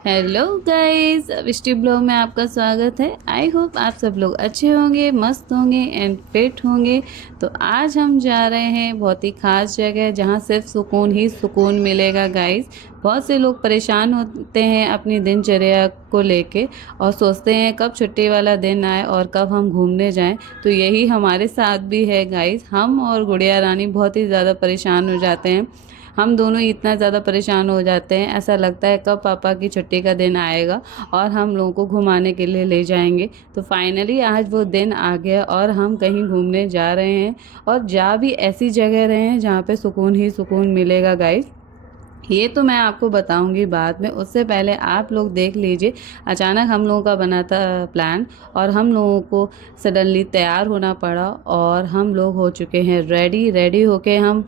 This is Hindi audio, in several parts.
हेलो गाइस, विष्टि ब्लॉग में आपका स्वागत है। आई होप आप सब लोग अच्छे होंगे, मस्त होंगे एंड फिट होंगे। तो आज हम जा रहे हैं बहुत ही खास जगह जहां सिर्फ सुकून ही सुकून मिलेगा गाइस। बहुत से लोग परेशान होते हैं अपनी दिनचर्या को लेके और सोचते हैं कब छुट्टी वाला दिन आए और कब हम घूमने जाएं। तो यही हमारे साथ भी है गाइस। हम और गुड़िया रानी बहुत ही ज़्यादा परेशान हो जाते हैं। हम दोनों ही इतना ज़्यादा परेशान हो जाते हैं, ऐसा लगता है कब पापा की छुट्टी का दिन आएगा और हम लोगों को घुमाने के लिए ले जाएंगे। तो फाइनली आज वो दिन आ गया और हम कहीं घूमने जा रहे हैं और जा भी ऐसी जगह रहे हैं जहाँ पे सुकून ही सुकून मिलेगा गाइस। ये तो मैं आपको बताऊंगी बाद में, उससे पहले आप लोग देख लीजिए। अचानक हम लोगों का बना था प्लान और हम लोगों को सडनली तैयार होना पड़ा और हम लोग हो चुके हैं रेडी। रेडी होके हम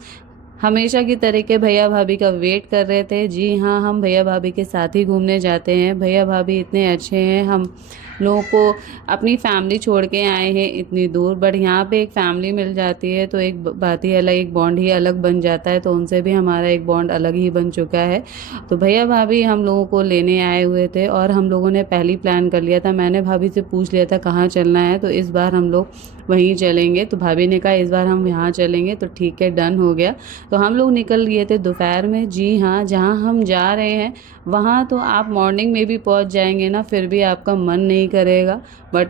हमेशा की तरह के भैया भाभी का वेट कर रहे थे। जी हाँ, हम भैया भाभी के साथ ही घूमने जाते हैं। भैया भाभी इतने अच्छे हैं, हम लोगों को अपनी फैमिली छोड़ के आए हैं इतनी दूर, बट यहाँ पे एक फैमिली मिल जाती है तो एक बात ही अलग, एक बॉन्ड ही अलग बन जाता है। तो उनसे भी हमारा एक बॉन्ड अलग ही बन चुका है। तो भैया भाभी हम लोगों को लेने आए हुए थे और हम लोगों ने पहले ही प्लान कर लिया था। मैंने भाभी से पूछ लिया था कहाँ चलना है, तो इस बार हम लोग वहीं चलेंगे। तो भाभी ने कहा इस बार हम यहाँ चलेंगे, तो ठीक है, डन हो गया। तो हम लोग निकल लिए थे दोपहर में। जी हाँ, जहाँ हम जा रहे हैं वहाँ तो आप मॉर्निंग में भी पहुँच जाएंगे ना, फिर भी आपका मन नहीं करेगा। बट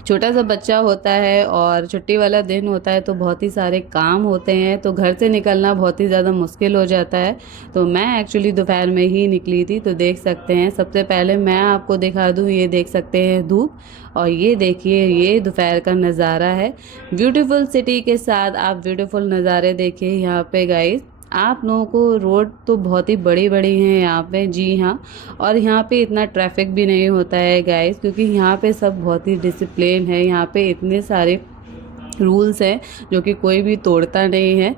छोटा सा बच्चा होता है और छुट्टी वाला दिन होता है तो बहुत ही सारे काम होते हैं, तो घर से निकलना बहुत ही ज़्यादा मुश्किल हो जाता है। तो मैं एक्चुअली दोपहर में ही निकली थी। तो देख सकते हैं, सबसे पहले मैं आपको दिखा दूँ, ये देख सकते हैं धूप, और ये देखिए ये दोपहर का नज़ारा है। ब्यूटीफुल सिटी के साथ आप ब्यूटीफुल नज़ारे देखिए यहाँ पे गाइस। आप लोगों को रोड तो बहुत ही बड़ी बड़ी हैं यहाँ पे। जी हाँ, और यहाँ पे इतना ट्रैफिक भी नहीं होता है गाइस, क्योंकि यहाँ पे सब बहुत ही डिसिप्लिन है। यहाँ पे इतने सारे रूल्स हैं जो कि कोई भी तोड़ता नहीं है।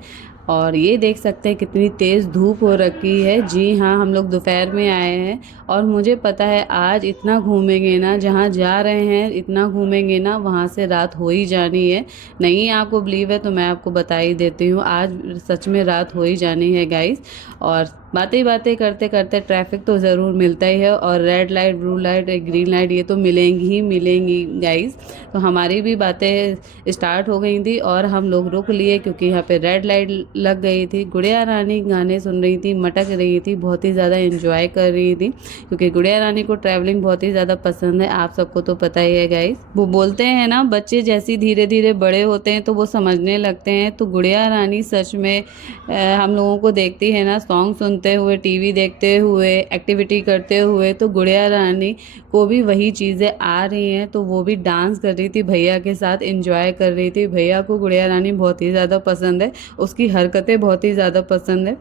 और ये देख सकते हैं कितनी तेज़ धूप हो रखी है। जी हाँ, हम लोग दोपहर में आए हैं और मुझे पता है आज इतना घूमेंगे ना, जहाँ जा रहे हैं इतना घूमेंगे ना, वहाँ से रात हो ही जानी है। नहीं आपको बिलीव है तो मैं आपको बता ही देती हूँ, आज सच में रात हो ही जानी है गाइस। और बातें बातें करते करते ट्रैफिक तो ज़रूर मिलता ही है, और red light, blue light, green light ये तो मिलेंगी ही मिलेंगी गाइस। तो हमारी भी बातें स्टार्ट हो गई थी और हम लोग रुक लिए क्योंकि यहाँ पे रेड लाइट लग गई थी। गुड़िया रानी गाने सुन रही थी, मटक रही थी, बहुत ही ज़्यादा एंजॉय कर रही थी, क्योंकि गुड़िया रानी को ट्रैवलिंग बहुत ही ज़्यादा पसंद है। आप सबको तो पता ही है गाइस। वो बोलते हैं ना, बच्चे जैसे धीरे धीरे बड़े होते हैं तो वो समझने लगते हैं। तो गुड़िया रानी सच में हम लोगों को देखती है ना, सॉन्ग सुनते हुए, टीवी देखते हुए, एक्टिविटी करते हुए, तो गुड़िया रानी को भी वही चीज़ें आ रही हैं। तो वो भी डांस कर रही थी, भैया के साथ एंजॉय कर रही थी। भैया को गुड़िया रानी बहुत ही ज़्यादा पसंद है, उसकी हरकतें बहुत ही ज़्यादा पसंद है।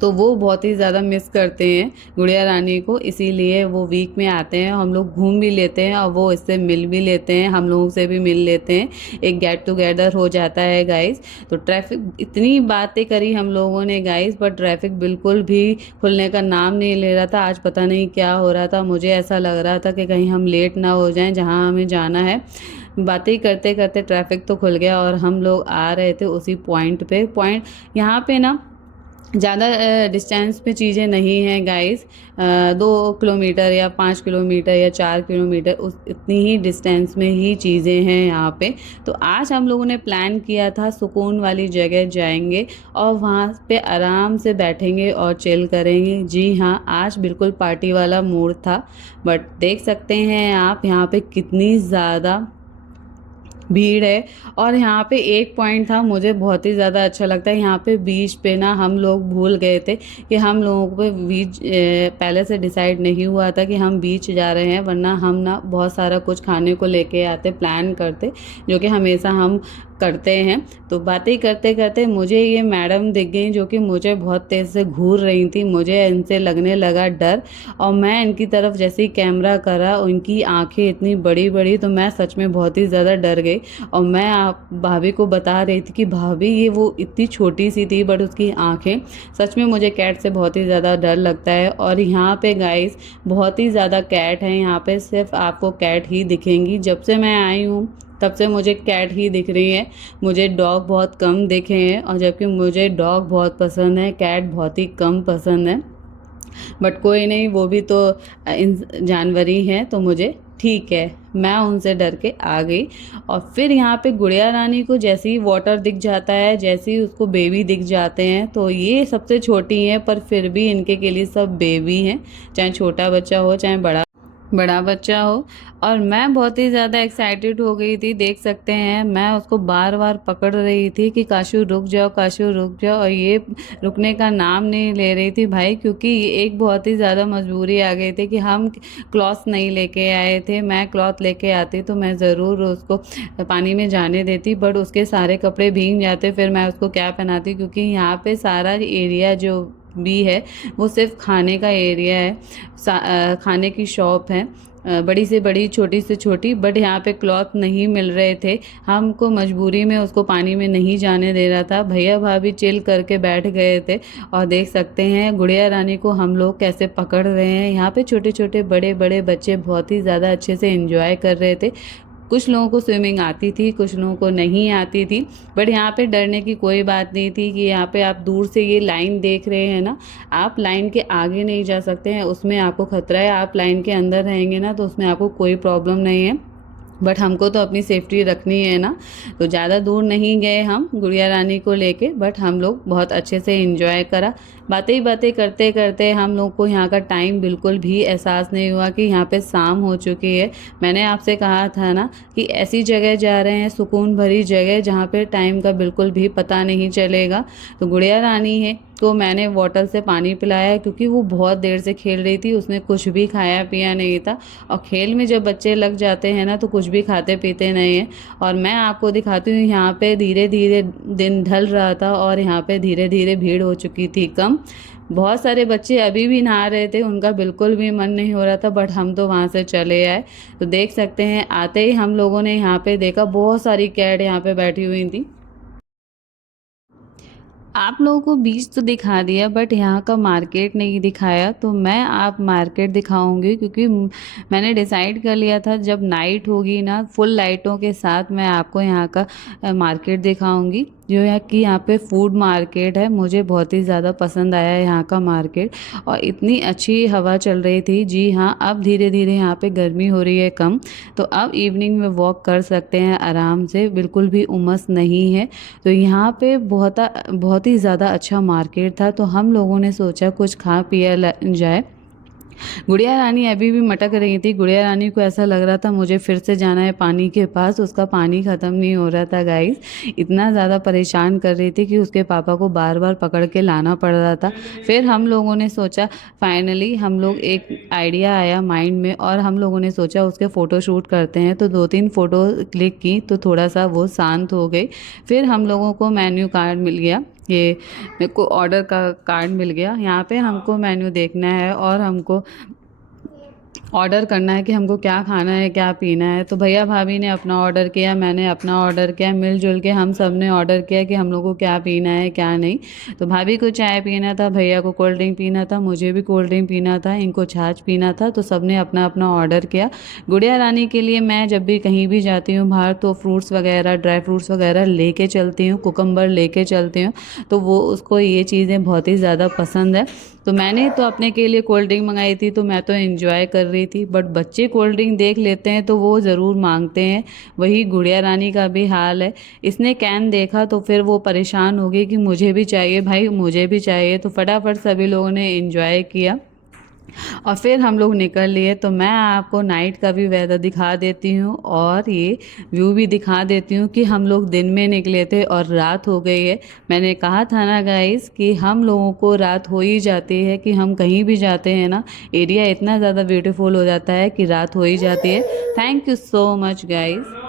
तो वो बहुत ही ज़्यादा मिस करते हैं गुड़िया रानी को, इसीलिए वो वीक में आते हैं, हम लोग घूम भी लेते हैं और वो इससे मिल भी लेते हैं, हम लोगों से भी मिल लेते हैं, एक गेट टुगेदर हो जाता है गाइस। तो ट्रैफिक, इतनी बातें करी हम लोगों ने गाइस, पर ट्रैफिक बिल्कुल भी खुलने का नाम नहीं ले रहा था। आज पता नहीं क्या हो रहा था, मुझे ऐसा लग रहा था कि कहीं हम लेट ना हो जाएं जहाँ हमें जाना है। बातें करते करते ट्रैफिक तो खुल गया और हम लोग आ रहे थे उसी पॉइंट पे। पॉइंट यहाँ पे ना ज़्यादा डिस्टेंस पे चीज़ें नहीं हैं गाइस। 2 किलोमीटर या 5 किलोमीटर या 4 किलोमीटर, उस इतनी ही डिस्टेंस में ही चीज़ें हैं यहाँ पे। तो आज हम लोगों ने प्लान किया था सुकून वाली जगह जाएंगे और वहाँ पे आराम से बैठेंगे और चिल करेंगे। जी हाँ, आज बिल्कुल पार्टी वाला मूड था। बट देख सकते हैं आप यहाँ पे कितनी ज़्यादा भीड़ है। और यहाँ पे एक पॉइंट था, मुझे बहुत ही ज़्यादा अच्छा लगता है यहाँ पे, बीच पे ना हम लोग भूल गए थे कि हम लोगों को बीच पहले से डिसाइड नहीं हुआ था कि हम बीच जा रहे हैं, वरना हम ना बहुत सारा कुछ खाने को लेके आते, प्लान करते, जो कि हमेशा हम करते हैं। तो बातें करते करते मुझे ये मैडम दिख गई जो कि मुझे बहुत तेज़ से घूर रही थी। मुझे इनसे लगने लगा डर, और मैं इनकी तरफ जैसे ही कैमरा करा, उनकी आंखें इतनी बड़ी बड़ी, तो मैं सच में बहुत ही ज़्यादा डर गई। और मैं आप भाभी को बता रही थी कि भाभी ये वो इतनी छोटी सी थी बट उसकी आंखें, सच में मुझे कैट से बहुत ही ज़्यादा डर लगता है। और यहाँ पे गाइस बहुत ही ज़्यादा कैट है, यहाँ पे सिर्फ आपको कैट ही दिखेंगी। जब से मैं आई हूँ तब से मुझे कैट ही दिख रही है, मुझे डॉग बहुत कम दिखे हैं, और जबकि मुझे डॉग बहुत पसंद है, कैट बहुत ही कम पसंद है। बट कोई नहीं, वो भी तो जानवर ही हैं, तो मुझे ठीक है, मैं उनसे डर के आ गई। और फिर यहाँ पे गुड़िया रानी को जैसे ही वाटर दिख जाता है, जैसे ही उसको बेबी दिख जाते हैं, तो ये सबसे छोटी हैं पर फिर भी इनके के लिए सब बेबी हैं, चाहे छोटा बच्चा हो चाहे बड़ा बड़ा बच्चा हो। और मैं बहुत ही ज़्यादा एक्साइटेड हो गई थी, देख सकते हैं मैं उसको बार बार पकड़ रही थी कि काशू रुक जाओ, काशू रुक जाओ, और ये रुकने का नाम नहीं ले रही थी भाई, क्योंकि एक बहुत ही ज़्यादा मजबूरी आ गई थी कि हम क्लॉथ नहीं लेके आए थे। मैं क्लॉथ लेके आती तो मैं ज़रूर उसको पानी में जाने देती, बट उसके सारे कपड़े भीग जाते, फिर मैं उसको क्या पहनाती, क्योंकि यहाँ पे सारा एरिया जो भी है वो सिर्फ खाने का एरिया है, खाने की शॉप है, बड़ी से बड़ी छोटी से छोटी, बट यहाँ पे क्लॉथ नहीं मिल रहे थे। हमको मजबूरी में उसको पानी में नहीं जाने दे रहा था। भैया भाभी चिल करके बैठ गए थे, और देख सकते हैं गुड़िया रानी को हम लोग कैसे पकड़ रहे हैं। यहाँ पे छोटे छोटे बड़े बड़े बच्चे बहुत ही ज़्यादा अच्छे से एंजॉय कर रहे थे। कुछ लोगों को स्विमिंग आती थी, कुछ लोगों को नहीं आती थी, बट यहाँ पे डरने की कोई बात नहीं थी। कि यहाँ पे आप दूर से ये लाइन देख रहे हैं ना, आप लाइन के आगे नहीं जा सकते हैं, उसमें आपको खतरा है। आप लाइन के अंदर रहेंगे ना तो उसमें आपको कोई प्रॉब्लम नहीं है, बट हमको तो अपनी सेफ्टी रखनी है ना। तो ज़्यादा दूर नहीं गए हम गुड़िया रानी को लेके, बट हम लोग बहुत अच्छे से एंजॉय करा। बातें ही बातें करते करते हम लोग को यहाँ का टाइम बिल्कुल भी एहसास नहीं हुआ कि यहाँ पे शाम हो चुकी है। मैंने आपसे कहा था ना कि ऐसी जगह जा रहे हैं, सुकून भरी जगह, जहाँ पे टाइम का बिल्कुल भी पता नहीं चलेगा। तो गुड़िया रानी है तो मैंने बॉटल से पानी पिलाया, क्योंकि वो बहुत देर से खेल रही थी, उसने कुछ भी खाया पिया नहीं था। और खेल में जब बच्चे लग जाते हैं ना तो कुछ भी खाते पीते नहीं हैं। और मैं आपको दिखाती हूँ, यहाँ पे धीरे धीरे दिन ढल रहा था और यहाँ पे धीरे धीरे भीड़ हो चुकी थी कम। बहुत सारे बच्चे अभी भी नहा रहे थे, उनका बिल्कुल भी मन नहीं हो रहा था, बट हम तो वहाँ से चले आए। तो देख सकते हैं आते ही हम लोगों ने यहाँ पे देखा बहुत सारी कैट यहाँ पे बैठी हुई थी। आप लोगों को बीच तो दिखा दिया, बट यहाँ का मार्केट नहीं दिखाया, तो मैं आप मार्केट दिखाऊंगी, क्योंकि मैंने डिसाइड कर लिया था जब नाइट होगी ना फुल लाइटों के साथ मैं आपको यहाँ का मार्केट दिखाऊंगी। जो है कि यहाँ पे फूड मार्केट है, मुझे बहुत ही ज़्यादा पसंद आया है यहाँ का मार्केट, और इतनी अच्छी हवा चल रही थी। जी हाँ, अब धीरे धीरे यहाँ पे गर्मी हो रही है कम, तो अब इवनिंग में वॉक कर सकते हैं आराम से, बिल्कुल भी उमस नहीं है। तो यहाँ पे बहुत ही ज़्यादा अच्छा मार्केट था, तो हम लोगों ने सोचा कुछ खा पिया जाए। गुड़िया रानी अभी भी मटक रही थी। गुड़िया रानी को ऐसा लग रहा था मुझे फिर से जाना है पानी के पास, उसका पानी ख़त्म नहीं हो रहा था गाइस। इतना ज़्यादा परेशान कर रही थी कि उसके पापा को बार बार पकड़ के लाना पड़ रहा था। फिर हम लोगों ने सोचा, फाइनली हम लोग एक आइडिया आया माइंड में, और हम लोगों ने सोचा उसके फ़ोटो शूट करते हैं। तो 2-3 फ़ोटो क्लिक की तो थोड़ा सा वो शांत हो गई। फिर हम लोगों को मेन्यू कार्ड मिल गया, ये मेरे को ऑर्डर का कार्ड मिल गया। यहाँ पे हमको मेन्यू देखना है और हमको ऑर्डर करना है कि हमको क्या खाना है क्या पीना है। तो भैया भाभी ने अपना ऑर्डर किया, मैंने अपना ऑर्डर किया, मिलजुल के हम सब ने ऑर्डर किया कि हम लोग को क्या पीना है क्या नहीं। तो भाभी को चाय पीना था, भैया को कोल्ड ड्रिंक पीना था, मुझे भी कोल्ड ड्रिंक पीना था, इनको छाछ पीना था। तो सब ने अपना अपना ऑर्डर किया। गुड़िया रानी के लिए मैं जब भी कहीं भी जाती हूँ बाहर तो फ्रूट्स वगैरह, ड्राई फ्रूट्स वगैरह लेके चलती हूँ, कुकम्बर लेके चलती हूँ, तो वो उसको ये चीज़ें बहुत ही ज़्यादा पसंद है। तो मैंने तो अपने के लिए कोल्ड ड्रिंक मंगाई थी, तो मैं तो एंजॉय कर रही थी, बट बच्चे कोल्ड ड्रिंक देख लेते हैं तो वो ज़रूर मांगते हैं। वही गुड़िया रानी का भी हाल है, इसने कैन देखा तो फिर वो परेशान हो गई कि मुझे भी चाहिए भाई, मुझे भी चाहिए। तो फटाफट सभी लोगों ने एंजॉय किया और फिर हम लोग निकल लिए। तो मैं आपको नाइट का भी वेदर दिखा देती हूँ और ये व्यू भी दिखा देती हूँ कि हम लोग दिन में निकले थे और रात हो गई है। मैंने कहा था ना गाइस कि हम लोगों को रात हो ही जाती है, कि हम कहीं भी जाते हैं ना एरिया इतना ज़्यादा ब्यूटीफुल हो जाता है कि रात हो ही जाती है। Thank you so much guys.